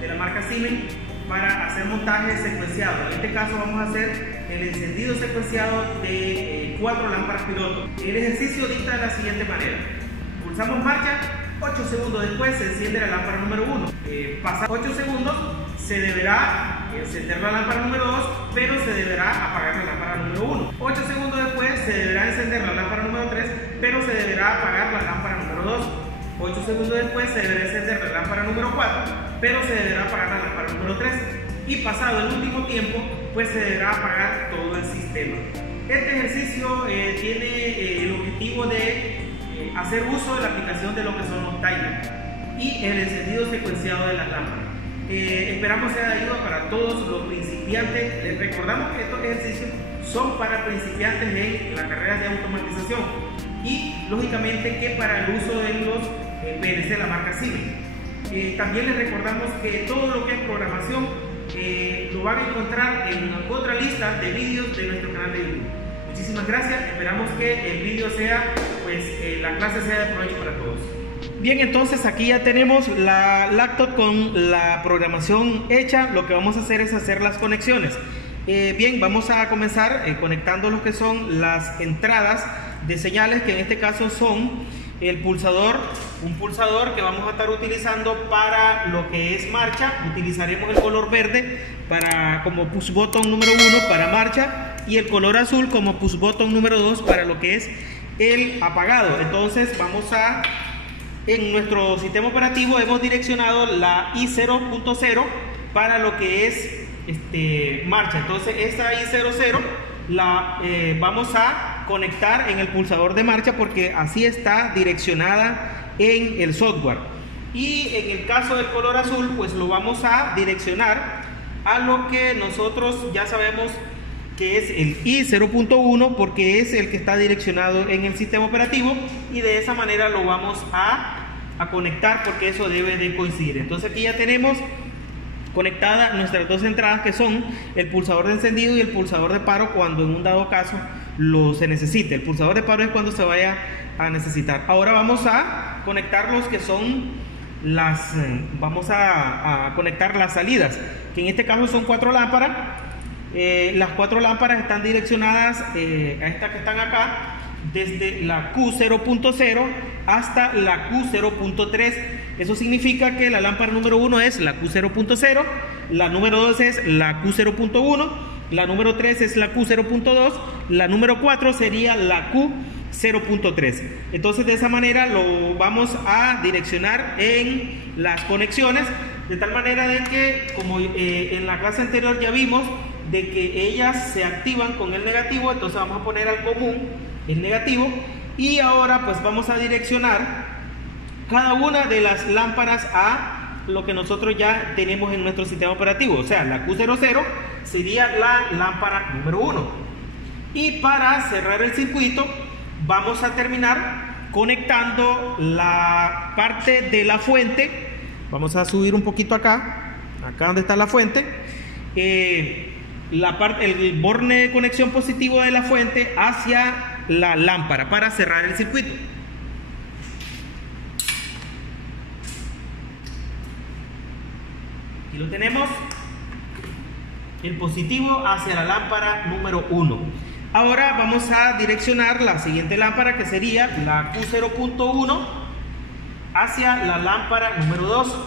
de la marca Siemens para hacer montaje secuenciado. En este caso vamos a hacer el encendido secuenciado de 4 lámparas piloto. El ejercicio dicta de la siguiente manera: pulsamos marcha, 8 segundos después se enciende la lámpara número 1. Pasa 8 segundos, se deberá encender la lámpara número 2, pero se deberá apagar la lámpara número 1. 8 segundos después se deberá encender la lámpara número 3, pero se deberá apagar la lámpara número 2. 8 segundos después se deberá encender la lámpara número 4, pero se deberá apagar la lámpara número 3. Y pasado el último tiempo, pues se deberá apagar todo el sistema. Este ejercicio tiene el objetivo de hacer uso de la aplicación de lo que son los timers y el encendido secuenciado de las lámparas. Esperamos sea de ayuda para todos los principiantes. Les recordamos que estos ejercicios son para principiantes en las carreras de automatización y lógicamente que para el uso de los PLC de la marca Siemens. También les recordamos que todo lo que es programación lo van a encontrar en otra lista de vídeos de nuestro canal de YouTube. Muchísimas gracias, esperamos que el vídeo sea, la clase sea de provecho para todos. Bien, entonces aquí ya tenemos la laptop con la programación hecha. Lo que vamos a hacer es hacer las conexiones. Bien, vamos a comenzar conectando lo que son las entradas de señales, que en este caso son el pulsador, un pulsador que vamos a estar utilizando para lo que es marcha. Utilizaremos el color verde como push button número 1 para marcha y el color azul como push button número 2 para lo que es el apagado. Entonces en nuestro sistema operativo hemos direccionado la I0.0 para lo que es marcha. Entonces esta I00 la vamos a conectar en el pulsador de marcha porque así está direccionada en el software. Y en el caso del color azul, pues lo vamos a direccionar a lo que nosotros ya sabemos que es el I0.1 porque es el que está direccionado en el sistema operativo, y de esa manera lo vamos a conectar porque eso debe de coincidir. Entonces aquí ya tenemos conectadas nuestras dos entradas, que son el pulsador de encendido y el pulsador de paro cuando en un dado caso se necesite. El pulsador de paro es cuando se vaya a necesitar. Ahora vamos a conectar los que son vamos a conectar las salidas, que en este caso son 4 lámparas. Las 4 lámparas están direccionadas a estas que están acá, desde la Q0.0 hasta la Q0.3. Eso significa que la lámpara número 1 es la Q0.0, la número 2 es la Q0.1, la número 3 es la Q0.2, la número 4 sería la Q0.3. Entonces de esa manera lo vamos a direccionar en las conexiones, de tal manera de que, como en la clase anterior ya vimos, de que ellas se activan con el negativo, entonces vamos a poner al común el negativo, y ahora pues vamos a direccionar cada una de las lámparas a lo que nosotros ya tenemos en nuestro sistema operativo. O sea, la Q00 sería la lámpara número 1. Y para cerrar el circuito vamos a terminar conectando la parte de la fuente. Vamos a subir un poquito acá donde está la fuente, el borne de conexión positivo de la fuente hacia la lámpara para cerrar el circuito. Aquí lo tenemos, el positivo hacia la lámpara número 1. Ahora vamos a direccionar la siguiente lámpara, que sería la Q0.1, hacia la lámpara número 2.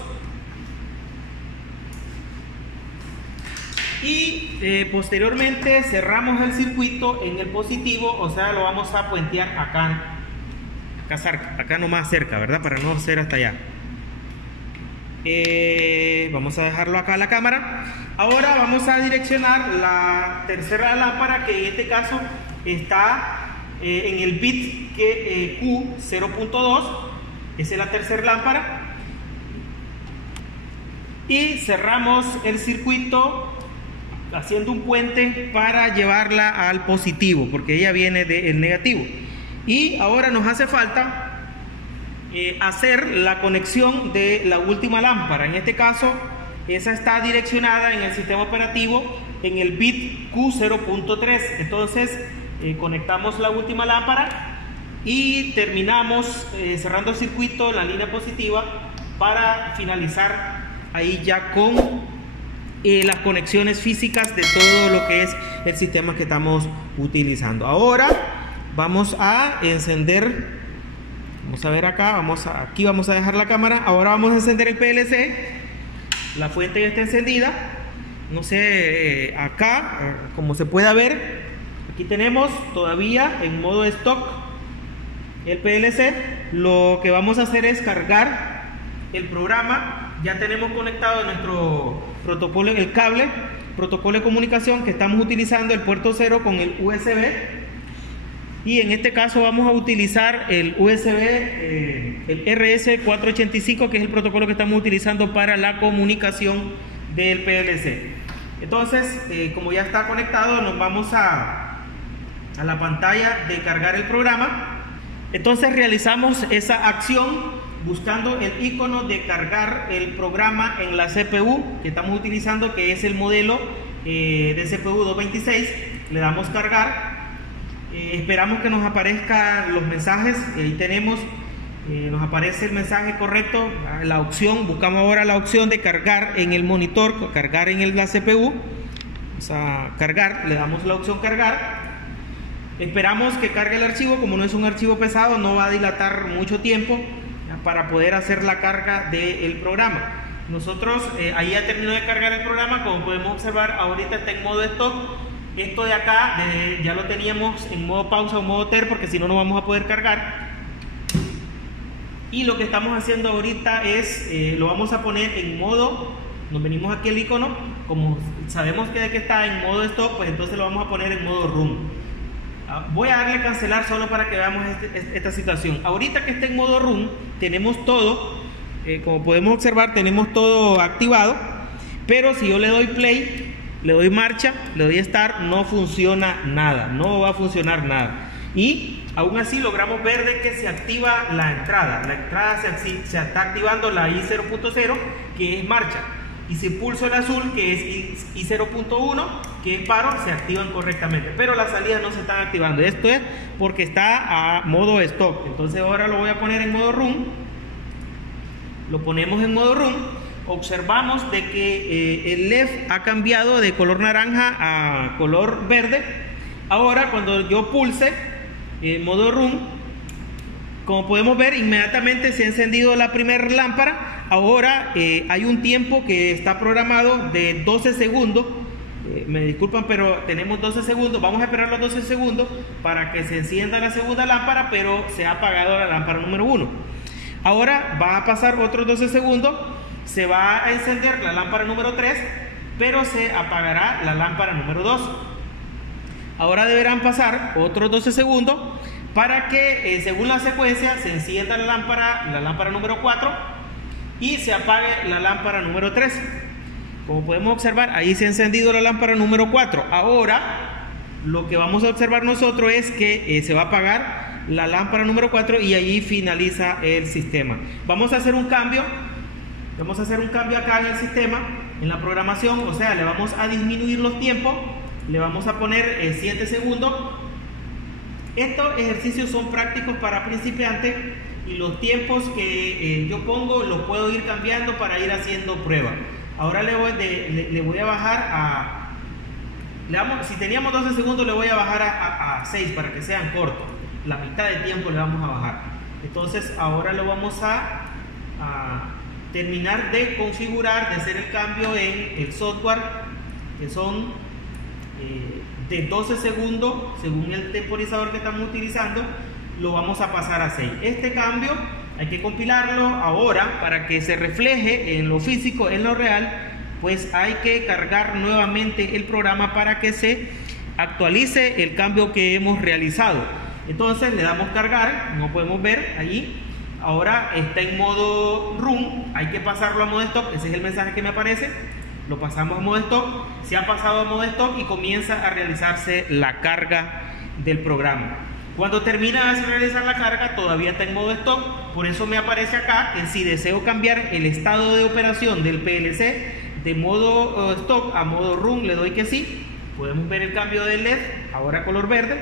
Y posteriormente cerramos el circuito en el positivo, o sea, lo vamos a puentear acá nomás cerca, ¿verdad? Para no ser hasta allá. Vamos a dejarlo acá a la cámara. Ahora vamos a direccionar la tercera lámpara, que en este caso está en el bit Q0.2. Esa es la tercera lámpara. Y cerramos el circuito haciendo un puente para llevarla al positivo, porque ella viene del negativo. Y ahora nos hace falta hacer la conexión de la última lámpara. En este caso, esa está direccionada en el sistema operativo en el bit Q0.3. Entonces conectamos la última lámpara y terminamos cerrando el circuito en la línea positiva para finalizar ahí ya con las conexiones físicas de todo lo que es el sistema que estamos utilizando. Ahora vamos a encender, vamos a ver acá, aquí vamos a dejar la cámara. Ahora vamos a encender el PLC. La fuente ya está encendida. No sé, acá, como se pueda ver, aquí tenemos todavía en modo stock el PLC. Lo que vamos a hacer es cargar el programa. Ya tenemos conectado nuestro protocolo, el cable, protocolo de comunicación que estamos utilizando, el puerto 0 con el USB. Y en este caso vamos a utilizar el USB, el RS485, que es el protocolo que estamos utilizando para la comunicación del PLC. Entonces, como ya está conectado, nos vamos a la pantalla de cargar el programa. Entonces realizamos esa acción buscando el icono de cargar el programa en la CPU que estamos utilizando, que es el modelo de CPU 226. Le damos cargar. Esperamos que nos aparezcan los mensajes. Ahí tenemos, nos aparece el mensaje correcto, la opción. Buscamos ahora la opción de cargar en el monitor, cargar en la CPU. Vamos a cargar, le damos la opción cargar. Esperamos que cargue el archivo. Como no es un archivo pesado, no va a dilatar mucho tiempo para poder hacer la carga del programa. Nosotros ahí ya terminó de cargar el programa. Como podemos observar, ahorita está en modo stock. Esto de acá ya lo teníamos en modo pausa o modo TER, porque si no, no vamos a poder cargar. Y lo que estamos haciendo ahorita es, lo vamos a poner en modo, nos venimos aquí al icono, como sabemos que está en modo stock, pues entonces lo vamos a poner en modo run. Voy a darle cancelar solo para que veamos esta situación. Ahorita que está en modo run, tenemos todo, como podemos observar, tenemos todo activado, pero si yo le doy play, le doy marcha, le doy start, no funciona nada, no va a funcionar nada. Y aún así logramos ver de que se activa la entrada. La entrada se está activando la I0.0, que es marcha. Y si pulso el azul, que es I0.1, que es paro, se activan correctamente. Pero las salidas no se están activando. Esto es porque está a modo stock. Entonces ahora lo voy a poner en modo run. Lo ponemos en modo run. Observamos de que el LED ha cambiado de color naranja a color verde. Ahora cuando yo pulse modo run, como podemos ver, inmediatamente se ha encendido la primera lámpara. Ahora hay un tiempo que está programado de 12 segundos. Me disculpan, pero tenemos 12 segundos. Vamos a esperar los 12 segundos para que se encienda la segunda lámpara, pero se ha apagado la lámpara número 1. Ahora va a pasar otros 12 segundos. Se va a encender la lámpara número 3, pero se apagará la lámpara número 2. Ahora deberán pasar otros 12 segundos para que, según la secuencia, se encienda la lámpara número 4 y se apague la lámpara número 3. Como podemos observar, ahí se ha encendido la lámpara número 4. Ahora, lo que vamos a observar nosotros es que se va a apagar la lámpara número 4 y allí finaliza el sistema. Vamos a hacer un cambio. Vamos a hacer un cambio acá en el sistema, en la programación, o sea, le vamos a disminuir los tiempos, le vamos a poner 7 segundos. Estos ejercicios son prácticos para principiantes y los tiempos que yo pongo los puedo ir cambiando para ir haciendo pruebas. Ahora le voy a bajar si teníamos 12 segundos, le voy a bajar a 6 para que sean cortos. La mitad de tiempo le vamos a bajar. Entonces ahora lo vamos a terminar de configurar, de hacer el cambio en el software, que son de 12 segundos según el temporizador que estamos utilizando. Lo vamos a pasar a 6. Este cambio hay que compilarlo ahora para que se refleje en lo físico, en lo real. Pues hay que cargar nuevamente el programa para que se actualice el cambio que hemos realizado. Entonces le damos cargar, como podemos ver allí. Ahora está en modo run, hay que pasarlo a modo stock. Ese es el mensaje que me aparece. Lo pasamos a modo stock, se ha pasado a modo stock y comienza a realizarse la carga del programa. Cuando termina de realizar la carga, todavía está en modo stock. Por eso me aparece acá que si deseo cambiar el estado de operación del PLC de modo stock a modo run, le doy que sí. Podemos ver el cambio del LED, ahora color verde.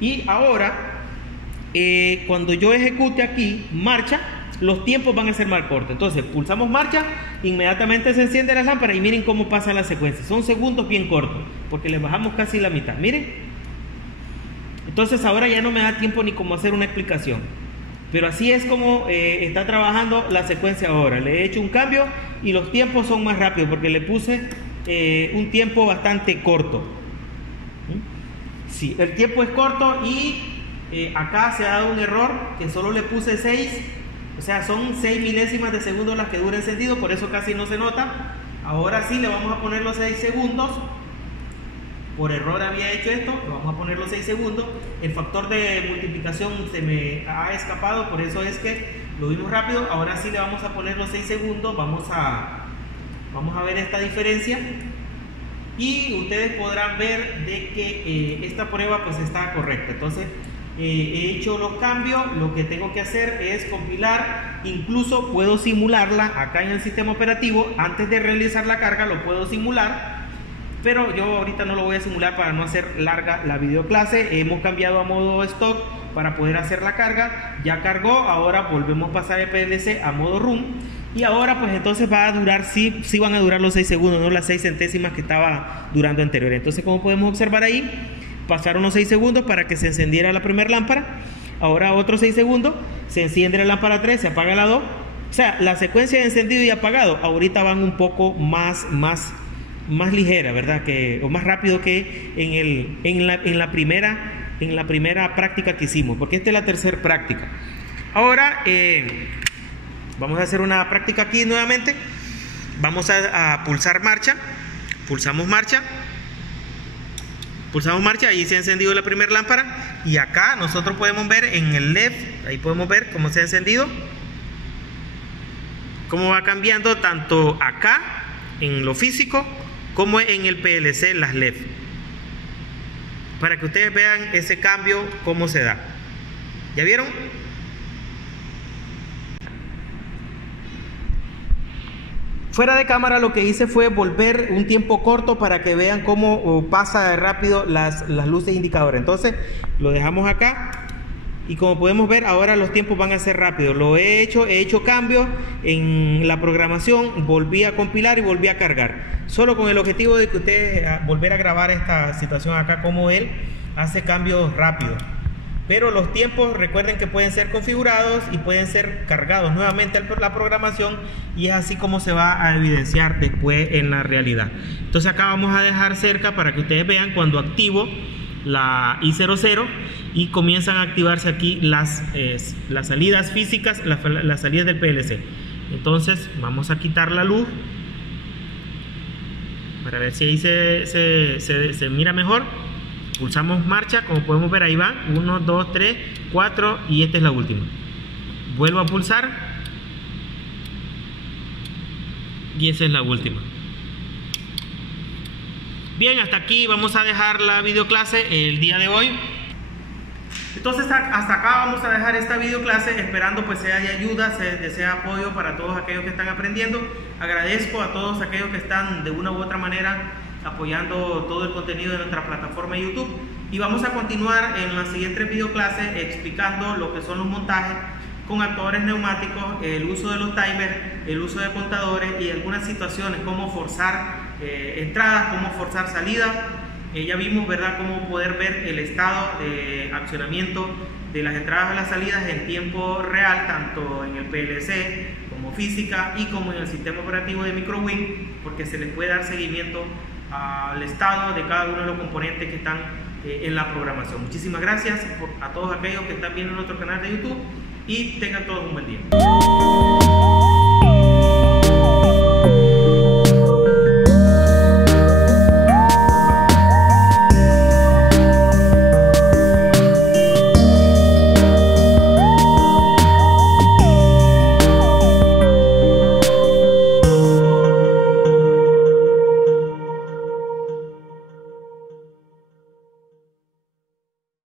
Y ahora cuando yo ejecute aquí marcha, los tiempos van a ser más cortos. Entonces pulsamos marcha, inmediatamente se enciende la lámpara y miren cómo pasa la secuencia. Son segundos bien cortos, porque le bajamos casi la mitad, miren. Entonces ahora ya no me da tiempo ni como hacer una explicación, pero así es como está trabajando la secuencia ahora. Le he hecho un cambio y los tiempos son más rápidos porque le puse un tiempo bastante corto. Sí, el tiempo es corto y acá se ha dado un error que solo le puse 6, o sea son 6 milésimas de segundo las que dura encendido, por eso casi no se nota. Ahora sí le vamos a poner los 6 segundos. Por error había hecho esto, le vamos a poner los 6 segundos. El factor de multiplicación se me ha escapado, por eso es que lo vimos rápido. Ahora sí le vamos a poner los 6 segundos, vamos a ver esta diferencia. Y ustedes podrán ver de que esta prueba pues está correcta. Entonces he hecho los cambios, lo que tengo que hacer es compilar, incluso puedo simularla acá en el sistema operativo. Antes de realizar la carga lo puedo simular, pero yo ahorita no lo voy a simular para no hacer larga la videoclase. Hemos cambiado a modo stock para poder hacer la carga, ya cargó, ahora volvemos a pasar el PLC a modo room. Y ahora pues entonces va a durar, sí van a durar los 6 segundos, no las 6 centésimas que estaba durando anterior. Entonces, como podemos observar ahí, pasaron los 6 segundos para que se encendiera la primera lámpara. Ahora otros 6 segundos, se enciende la lámpara 3, se apaga la 2. O sea, la secuencia de encendido y apagado ahorita van un poco más ligera, ¿verdad? O más rápido que en la primera práctica que hicimos, porque esta es la tercera práctica. Ahora vamos a hacer una práctica aquí nuevamente. Vamos a pulsar marcha. Pulsamos marcha, ahí se ha encendido la primera lámpara. Y acá nosotros podemos ver en el LED, ahí podemos ver cómo se ha encendido, cómo va cambiando tanto acá en lo físico como en el PLC, las LED, para que ustedes vean ese cambio, cómo se da. ¿Ya vieron? Fuera de cámara lo que hice fue volver un tiempo corto para que vean cómo pasa de rápido las luces indicadoras. Entonces lo dejamos acá y como podemos ver ahora los tiempos van a ser rápidos. He hecho cambios en la programación, volví a compilar y volví a cargar. Solo con el objetivo de que ustedes volver a grabar esta situación acá, como él hace cambios rápidos. Pero los tiempos, recuerden que pueden ser configurados y pueden ser cargados nuevamente la programación, y es así como se va a evidenciar después en la realidad. Entonces acá vamos a dejar cerca para que ustedes vean cuando activo la I00 y comienzan a activarse aquí las salidas físicas, las salidas del PLC. Entonces vamos a quitar la luz para ver si ahí se mira mejor. Pulsamos marcha, como podemos ver ahí va, 1, 2, 3, 4 y esta es la última. Vuelvo a pulsar y esa es la última. Bien, hasta aquí vamos a dejar la videoclase el día de hoy. Entonces hasta acá vamos a dejar esta videoclase, esperando pues sea de ayuda, sea apoyo para todos aquellos que están aprendiendo. Agradezco a todos aquellos que están de una u otra manera apoyando todo el contenido de nuestra plataforma de YouTube, y vamos a continuar en la siguiente videoclase explicando lo que son los montajes con actuadores neumáticos, el uso de los timers, el uso de contadores y algunas situaciones como forzar entradas, como forzar salidas. Ya vimos, ¿verdad?, cómo poder ver el estado de accionamiento de las entradas a las salidas en tiempo real, tanto en el PLC como física y como en el sistema operativo de MicroWin, porque se les puede dar seguimiento al estado de cada uno de los componentes que están en la programación. Muchísimas gracias a todos aquellos que están viendo nuestro canal de YouTube y tengan todos un buen día.